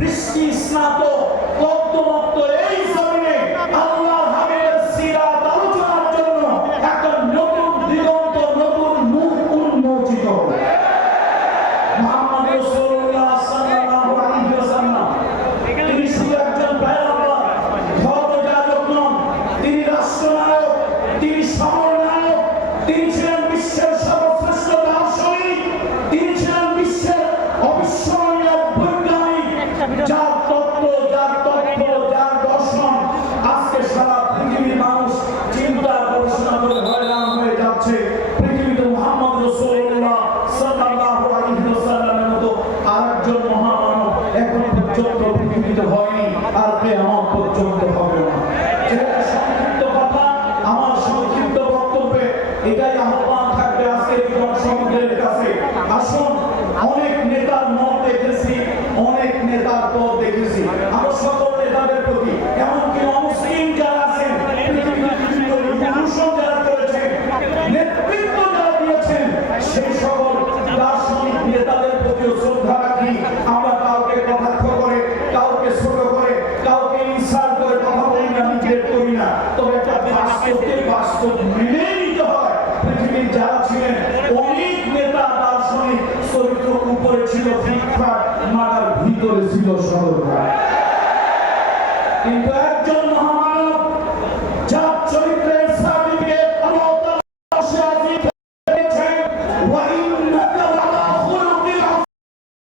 বৃষ্টি স্নাত পদ্মমত্ত এই পর্যন্ত পৃথিবীতে হয়নি, আর কেয়ামত পর্যন্ত হবে না। সংক্ষিপ্ত আমার সংক্ষিপ্ত বক্তব্যে এটাই আহ্বান থাকবে আজকে সমুদ্রের কাছে। আসুন, অনেক নেতার বাস্তব মেনে নিতে হয়। পৃথিবীর যারা ছিলেন, অনেক নেতা দার্শনিক চরিত্র উপরে ছিল ঠিকঠাক মাথার ভিতরে ছিল সরকার কিন্তু একজন মহামারী